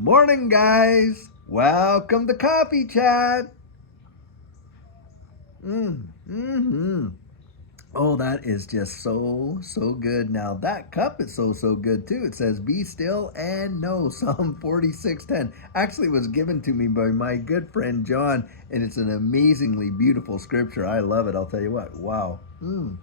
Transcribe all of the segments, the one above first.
Morning, guys. Welcome to Coffee Chat. Mm-hmm. Oh, that is just so good. Now, that cup is so good too. It says, Be still and know, Psalm 46:10. Actually, it was given to me by my good friend John, and it's an amazingly beautiful scripture. I love it. I'll tell you what. Wow. Mm.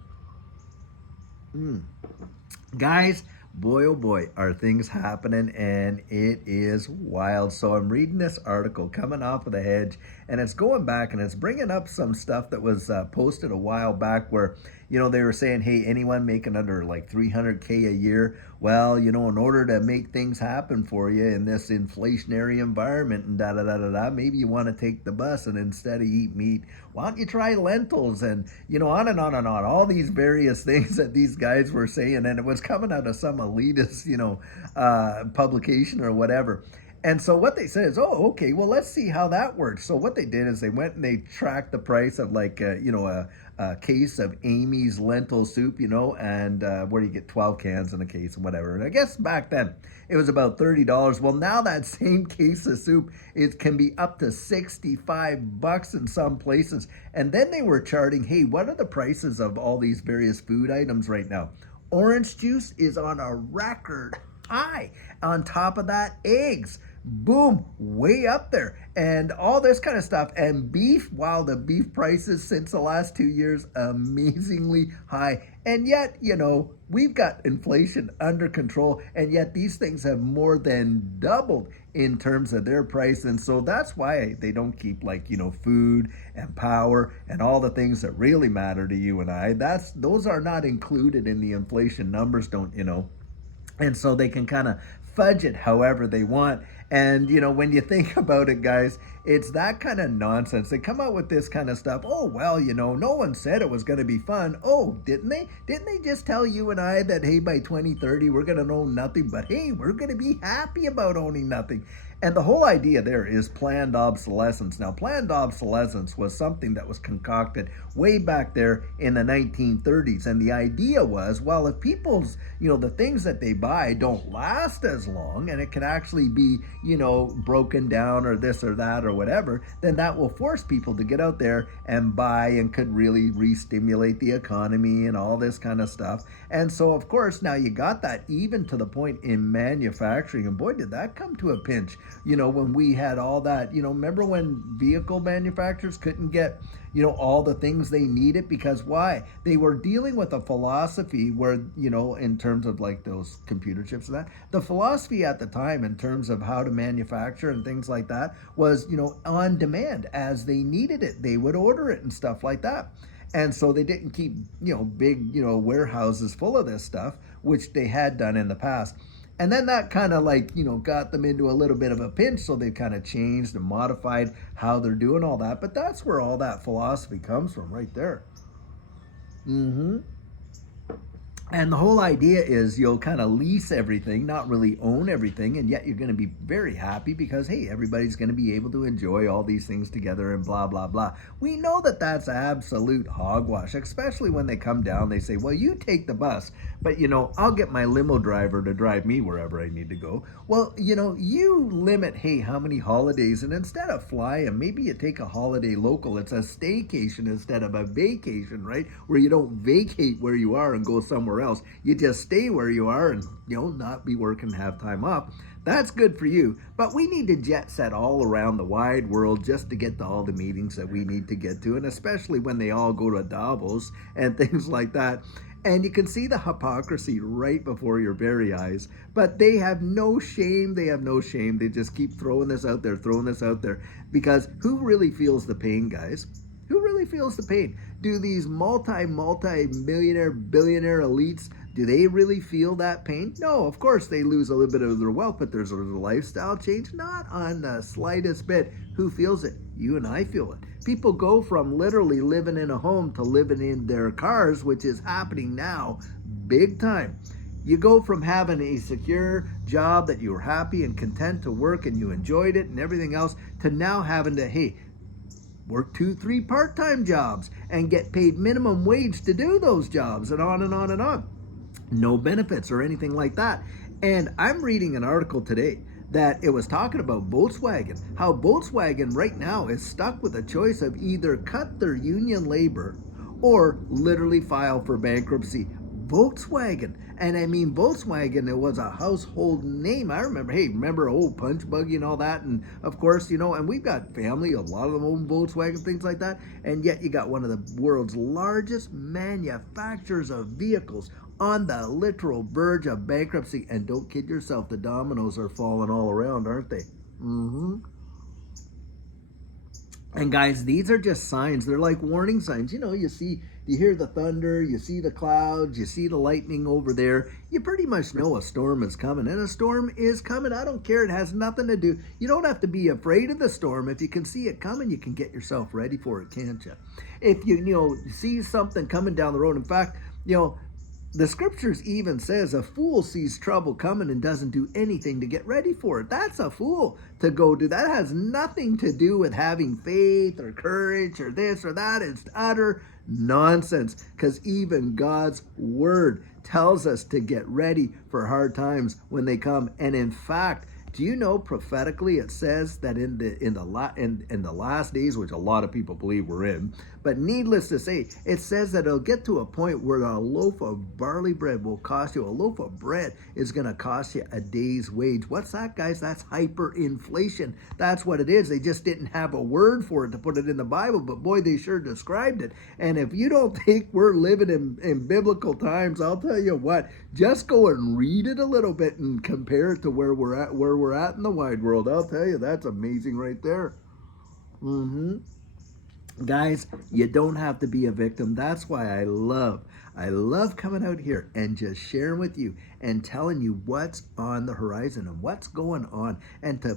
Guys, boy oh boy, are things happening, and it is wild. So I'm reading this article coming off of the hedge, and it's going back and it's bringing up some stuff that was posted a while back where they were saying, hey, anyone making under like 300K a year, well, in order to make things happen for you in this inflationary environment and da da da da da, maybe you want to take the bus, and instead of eat meat, why don't you try lentils, and on and on and on, all these various things that these guys were saying, and it was coming out of some elitist publication or whatever. And so what they said is, oh, okay, well, let's see how that works. So what they did is they went and they tracked the price of like, a case of Amy's lentil soup, and where do you get 12 cans in a case and whatever. And I guess back then it was about $30. Well, now that same case of soup, it can be up to 65 bucks in some places. And then they were charting, hey, what are the prices of all these various food items right now? Orange juice is on a record high. On top of that, eggs, boom, way up there, and all this kind of stuff. And beef, wow, the beef prices since the last 2 years, amazingly high. And yet, we've got inflation under control, and yet these things have more than doubled in terms of their price. And so that's why they don't keep food and power and all the things that really matter to you and I. Those are not included in the inflation numbers, don't you know? And so they can kind of fudge it however they want. And when you think about it, guys, it's that kind of nonsense. They come out with this kind of stuff. Oh, well, no one said it was going to be fun. Oh, didn't they? Didn't they just tell you and I that, hey, by 2030 we're going to own nothing, but hey, we're going to be happy about owning nothing? And the whole idea there is planned obsolescence. Now, planned obsolescence was something that was concocted way back there in the 1930s. And the idea was, well, if people's, the things that they buy don't last as long, and it can actually be, broken down or this or that or whatever, then that will force people to get out there and buy, and could really re-stimulate the economy and all this kind of stuff. And so, of course, now you got that even to the point in manufacturing. And boy, did that come to a pinch. When we had all that, remember when vehicle manufacturers couldn't get, all the things they needed, because why? They were dealing with a philosophy where, in terms of like those computer chips and that, the philosophy at the time in terms of how to manufacture and things like that was, on demand. As they needed it, they would order it and stuff like that. And so they didn't keep, big, warehouses full of this stuff, which they had done in the past. And then that kind of got them into a little bit of a pinch. So they kind of changed and modified how they're doing all that. But that's where all that philosophy comes from right there. Mm-hmm. And the whole idea is you'll kind of lease everything, not really own everything, and yet you're going to be very happy because, hey, everybody's going to be able to enjoy all these things together and blah, blah, blah. We know that that's absolute hogwash, especially when they come down, they say, well, you take the bus, but, I'll get my limo driver to drive me wherever I need to go. Well, you limit, hey, how many holidays, and instead of flying, maybe you take a holiday local. It's a staycation instead of a vacation, right? Where you don't vacate where you are and go somewhere else. You just stay where you are and not be working, have time off. That's good for you. But we need to jet set all around the wide world just to get to all the meetings that we need to get to, and especially when they all go to Davos and things like that. And you can see the hypocrisy right before your very eyes. But they have no shame. They have no shame. They just keep throwing this out there, because who really feels the pain, guys? Who really feels the pain? Do these multi-millionaire, billionaire elites, do they really feel that pain? No, of course they lose a little bit of their wealth, but there's a lifestyle change. Not on the slightest bit. Who feels it? You and I feel it. People go from literally living in a home to living in their cars, which is happening now big time. You go from having a secure job that you were happy and content to work and you enjoyed it and everything else, to now having to, hey, work 2-3 part-time jobs and get paid minimum wage to do those jobs, and on and on and on. No benefits or anything like that. And I'm reading an article today that it was talking about Volkswagen, how Volkswagen right now is stuck with a choice of either cut their union labor or literally file for bankruptcy. Volkswagen. And I mean, Volkswagen, it was a household name. I remember, hey, remember old Punch Buggy and all that? And of course, and we've got family, a lot of them own Volkswagen, things like that. And yet you got one of the world's largest manufacturers of vehicles on the literal verge of bankruptcy. And don't kid yourself, the dominoes are falling all around, aren't they? And guys, these are just signs. They're like warning signs. You hear the thunder, you see the clouds, you see the lightning over there. You pretty much know a storm is coming, and a storm is coming. I don't care. It has nothing to do. You don't have to be afraid of the storm. If you can see it coming, you can get yourself ready for it, can't you? If you see something coming down the road, in fact, the scriptures even says a fool sees trouble coming and doesn't do anything to get ready for it. That's a fool to go do that. It has nothing to do with having faith or courage or this or that. It's utter nonsense, because even God's word tells us to get ready for hard times when they come. And in fact, do you know prophetically it says that in the last days, which a lot of people believe we're in, but needless to say, it says that it'll get to a point where a loaf of barley bread will cost you, a loaf of bread is going to cost you a day's wage. What's that, guys? That's hyperinflation. That's what it is. They just didn't have a word for it to put it in the Bible, but boy, they sure described it. And if you don't think we're living in biblical times, I'll tell you what, just go and read it a little bit and compare it to where we're at in the wide world. I'll tell you, that's amazing right there. Guys, you don't have to be a victim. That's why I love coming out here and just sharing with you and telling you what's on the horizon and what's going on, and to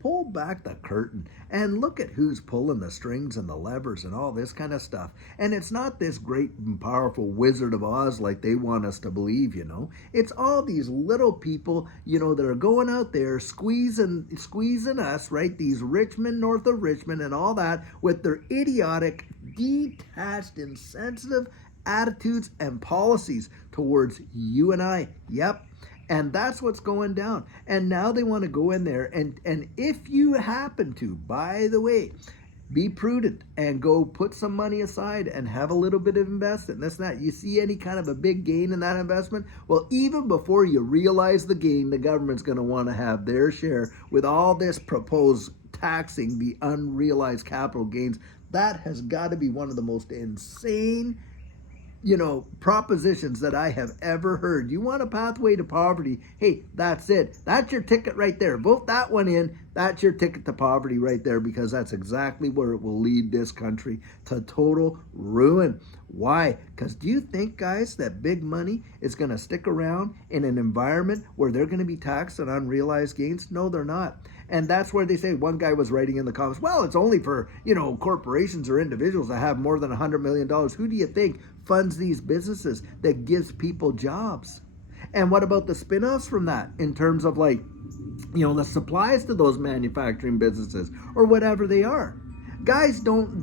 pull back the curtain and look at who's pulling the strings and the levers and all this kind of stuff. And it's not this great and powerful Wizard of Oz like they want us to believe, It's all these little people, that are going out there squeezing us, right? These Richmond, north of Richmond and all that, with their idiotic, detached, insensitive attitudes and policies towards you and I. Yep. And that's what's going down. And now they want to go in there, and if you happen to, by the way, be prudent and go put some money aside and have a little bit of investment. That's not, you see any kind of a big gain in that investment? Well, even before you realize the gain, the government's going to want to have their share with all this proposed taxing the unrealized capital gains. That has got to be one of the most insane propositions that I have ever heard. You want a pathway to poverty? Hey, that's it. That's your ticket right there. Vote that one in. That's your ticket to poverty right there, because that's exactly where it will lead this country, to total ruin. Why? Because do you think, guys, that big money is going to stick around in an environment where they're going to be taxed on unrealized gains? No, they're not. And that's where they say, one guy was writing in the comments, well, it's only for, corporations or individuals that have more than $100 million. Who do you think funds these businesses, that gives people jobs? And what about the spin-offs from that in terms of the supplies to those manufacturing businesses or whatever they are? Guys, don't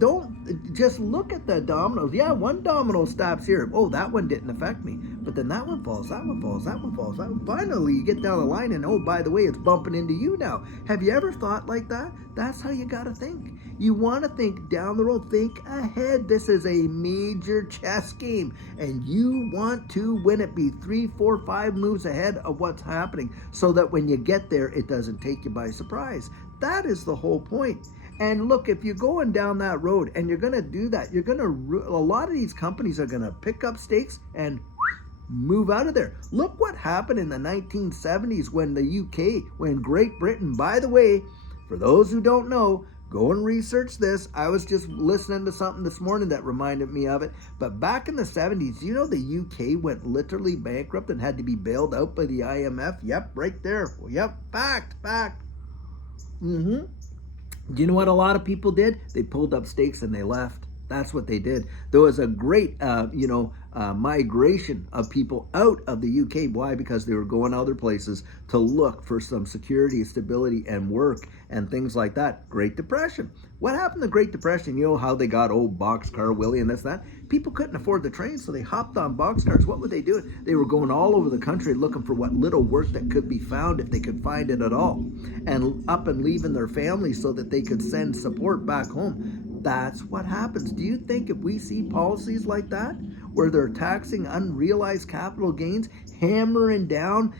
just look at the dominoes. Yeah, one domino stops here. Oh, that one didn't affect me. But then that one falls, that one falls, that one falls. Finally, you get down the line and, oh, by the way, it's bumping into you now. Have you ever thought like that? That's how you got to think. You want to think down the road. Think ahead. This is a major chess game, and you want to win it. Be 3, 4, 5 moves ahead of what's happening, so that when you get there, it doesn't take you by surprise. That is the whole point. And look, if you're going down that road and you're going to do that, a lot of these companies are going to pick up stakes and move out of there. Look what happened in the 1970s when when Great Britain, by the way, for those who don't know, go and research this. I was just listening to something this morning that reminded me of it. But back in the 70s, the UK went literally bankrupt and had to be bailed out by the IMF. Yep, right there. Yep, fact. Do you know what a lot of people did? They pulled up stakes and they left. That's what they did. There was a great, migration of people out of the UK. Why? Because they were going other places to look for some security, stability, and work and things like that. Great Depression. What happened to the Great Depression? You know how they got old Boxcar Willie and this, that? People couldn't afford the train, so they hopped on boxcars. What were they doing? They were going all over the country looking for what little work that could be found, if they could find it at all, and up and leaving their families so that they could send support back home. That's what happens. Do you think if we see policies like that, where they're taxing unrealized capital gains, hammering down,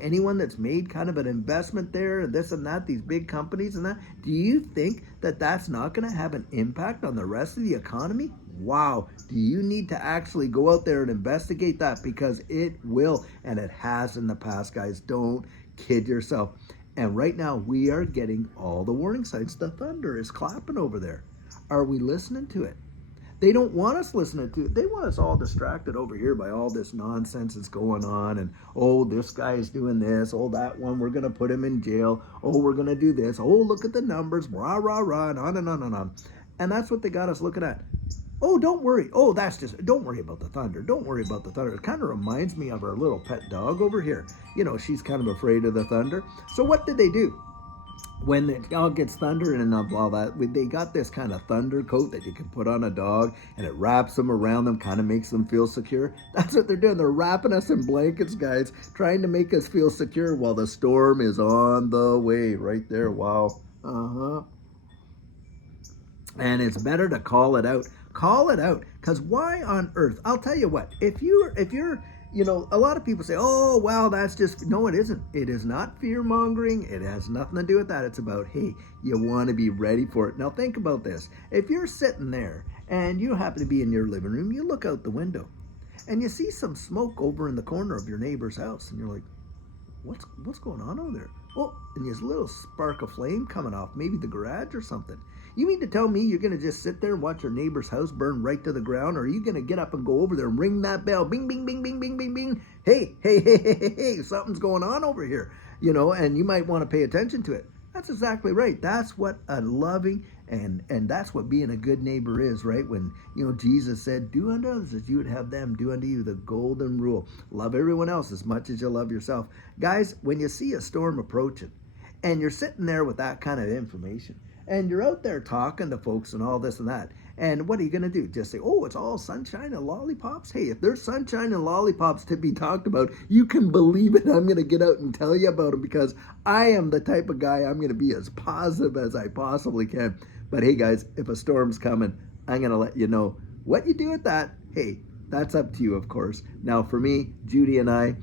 anyone that's made kind of an investment there and this and that, these big companies and that, do you think that that's not going to have an impact on the rest of the economy? Wow. Do you need to actually go out there and investigate that? Because it will, and it has in the past, guys. Don't kid yourself. And right now, we are getting all the warning signs. The thunder is clapping over there. Are we listening to it? They don't want us listening to it. They want us all distracted over here by all this nonsense that's going on. And, oh, this guy is doing this. Oh, that one, we're going to put him in jail. Oh, we're going to do this. Oh, look at the numbers. Rah, rah, rah, and on and on and on. And that's what they got us looking at. Oh, don't worry. Oh, don't worry about the thunder. Don't worry about the thunder. It kind of reminds me of our little pet dog over here. She's kind of afraid of the thunder. So what did they do? When the dog gets thunder and all that, they got this kind of thunder coat that you can put on a dog, and it wraps them around them, kind of makes them feel secure. That's what they're doing. They're wrapping us in blankets, guys, trying to make us feel secure while the storm is on the way right there. Wow. And it's better to call it out. Call it out. Because why on earth? I'll tell you what, if you're a lot of people say, oh, well, that's just, no, it isn't. It is not fear-mongering. It has nothing to do with that. It's about, hey, you want to be ready for it. Now, think about this. If you're sitting there and you happen to be in your living room, you look out the window and you see some smoke over in the corner of your neighbor's house, and you're like, what's going on over there? Oh, and there's a little spark of flame coming off, maybe the garage or something. You mean to tell me you're going to just sit there and watch your neighbor's house burn right to the ground? Or are you going to get up and go over there and ring that bell? Bing, bing, bing, bing, bing, bing, bing. Hey, hey, hey, hey, hey, hey, something's going on over here. And you might want to pay attention to it. That's exactly right. That's what a loving and that's what being a good neighbor is, right? When, Jesus said, do unto others as you would have them do unto you, the golden rule. Love everyone else as much as you love yourself. Guys, when you see a storm approaching and you're sitting there with that kind of information, and you're out there talking to folks and all this and that, and what are you going to do? Just say, oh, it's all sunshine and lollipops? Hey, if there's sunshine and lollipops to be talked about, you can believe it. I'm going to get out and tell you about them, because I am the type of guy, I'm going to be as positive as I possibly can. But hey, guys, if a storm's coming, I'm going to let you know. What you do with that, hey, that's up to you, of course. Now, for me, Judy and I,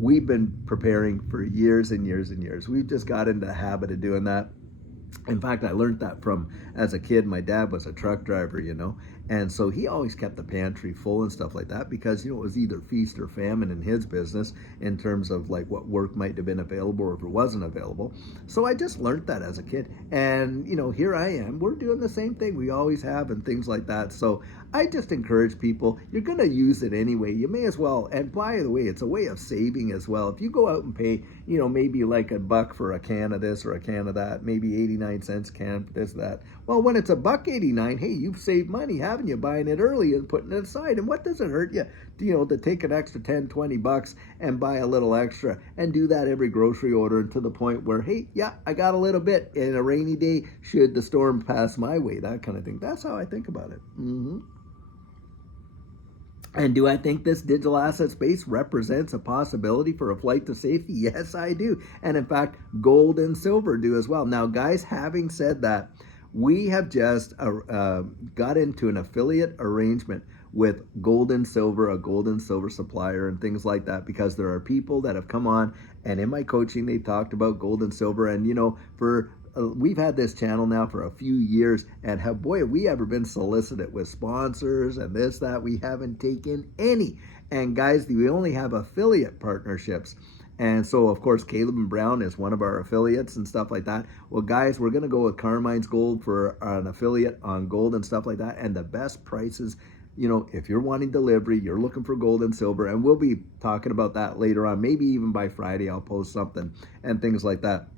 we've been preparing for years and years and years. We've just got into the habit of doing that. In fact, I learned that from, as a kid, my dad was a truck driver, and so he always kept the pantry full and stuff like that, because, it was either feast or famine in his business in terms of like what work might have been available or if it wasn't available. So I just learned that as a kid, and, here I am. We're doing the same thing we always have and things like that. So I just encourage people, you're going to use it anyway. You may as well. And by the way, it's a way of saving as well. If you go out and pay, maybe like $1 for a can of this or a can of that, maybe 89 cents a can for this, that. Well, when it's $1.89, hey, you've saved money, haven't you, buying it early and putting it aside? And what does it hurt you, to take an extra 10, 20 bucks and buy a little extra and do that every grocery order to the point where, hey, yeah, I got a little bit in a rainy day should the storm pass my way, that kind of thing. That's how I think about it. And do I think this digital asset space represents a possibility for a flight to safety? Yes, I do. And in fact, gold and silver do as well. Now, guys, having said that, we have just got into an affiliate arrangement with gold and silver, a gold and silver supplier and things like that, because there are people that have come on, and in my coaching, they talked about gold and silver. And, we've had this channel now for a few years, and have we ever been solicited with sponsors and this, that. We haven't taken any. And guys, we only have affiliate partnerships. And so, of course, Caleb and Brown is one of our affiliates and stuff like that. Well, guys, we're going to go with Carmine's Gold for an affiliate on gold and stuff like that. And the best prices, if you're wanting delivery, you're looking for gold and silver. And we'll be talking about that later on. Maybe even by Friday, I'll post something and things like that.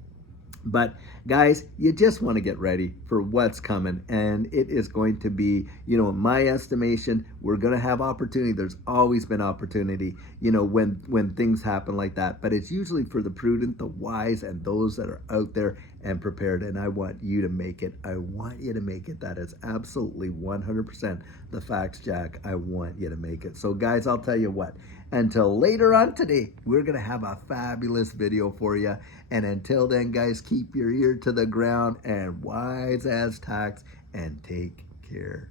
But guys, you just want to get ready for what's coming, and it is going to be, in my estimation, we're going to have opportunity. There's always been opportunity, when things happen like that. But it's usually for the prudent, the wise, and those that are out there and prepared. And I want you to make it. I want you to make it. That is absolutely 100% the facts, Jack. I want you to make it. So guys, I'll tell you what, until later on today, we're going to have a fabulous video for you. And until then, guys, keep your ear to the ground and wise as tax and take care.